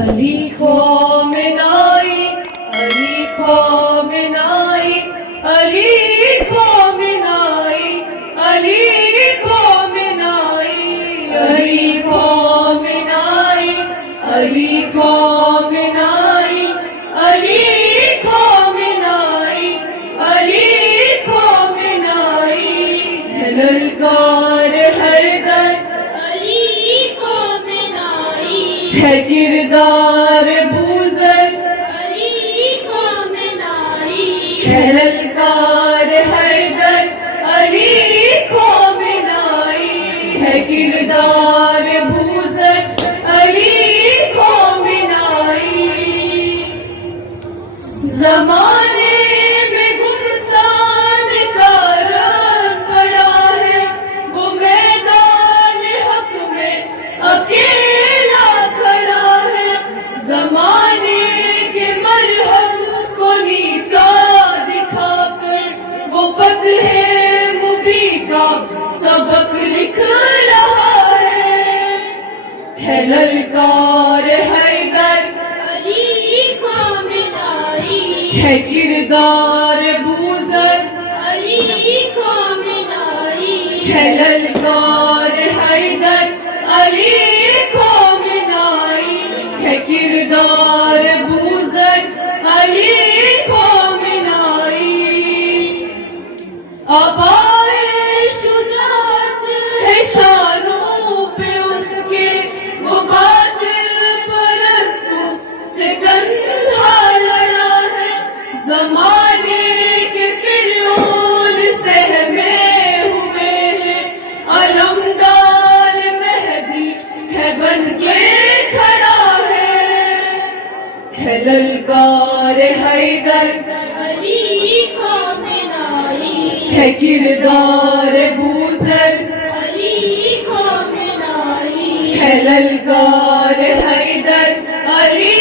علی خامنائی علی خامنائی علی خامنائی علی خامنائی علی خامنائی علی خامنائی علی خامنائی علی خامنائی للکار حیدر علی خامنائی ہے کردار بوذر علی خامنائی ہے للکار حیدر علی خامنائی ہے کردار بوذر علی خامنائی زمانے میں گمسان کا رنگ پڑا ہے وہ میدان حق میں اکیلا کھڑا ہے زمانے کے مرہم کو نیچا دکھا کر وہ فتح مبین کا سبق لکھ رہا ہے للکار حیدر علی خامنائی ہے کردار بوذر علی خامنائی ہے للکار حیدر علی خامنائی ہے کردار بوذر علی خامنائی آبائے شجاعت ہے شانوں پہ اس کے وہ باطل پرستوں سے کندھا لڑا ہے زمانے کے فرعون سہمے ہوئے ہیں علمدار مہدی ہے بن کے کھڑا ہے للکار حیدر علی خامنائی ہے کردار بوذر علی خامنائی ہے للکار حیدر علی